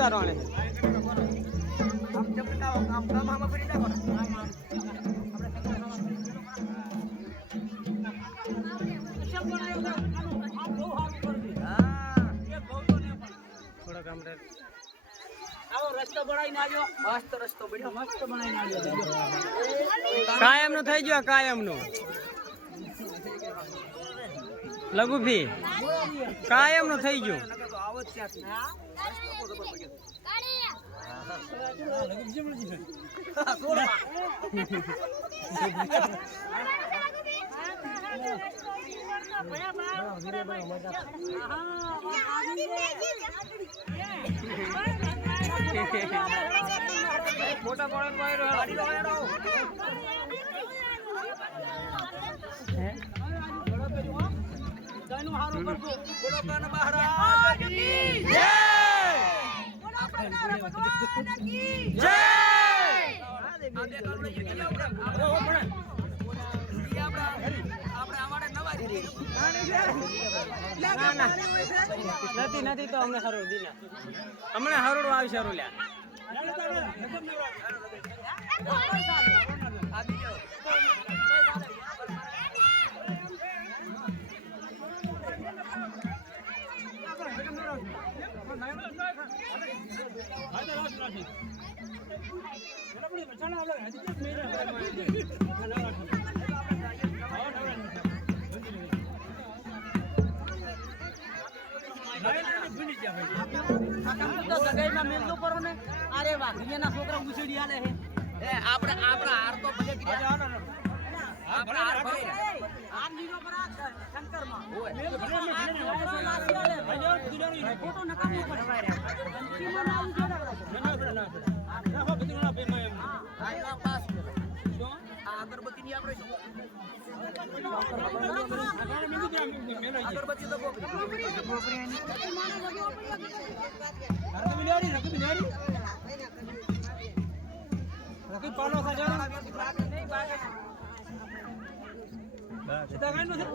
ઉતારવાને થોડા કામ રે રસ્તો બનાવીને આવ્યો મસ્ત રસ્તો બન્યો મસ્ત બનાવીને આવ્યો કાયમ નો થઈ ગયો કાયમ નો લઘુભી કાયમ નો થઈ ગયો મોટા નથી તો અમને હરોળ દીના હમણાં હરોળ આવશે હરોળ લ્યા અરે વાહ ના છોકરા ઉછળી આલે હે આપણે આપણા હાર તો ભલે આપણા હાર ભલે આમ જીનો પર શંકર માં ફોટો નકામી પડે અંતિમમાં નામ જોડા ના બધી ના પેમાં એમ આ પાસ આ અગરબત્તી ની આપણે અગરબત્તી તો ગોપરી રકી પાલો ખાજો નહીં બાગે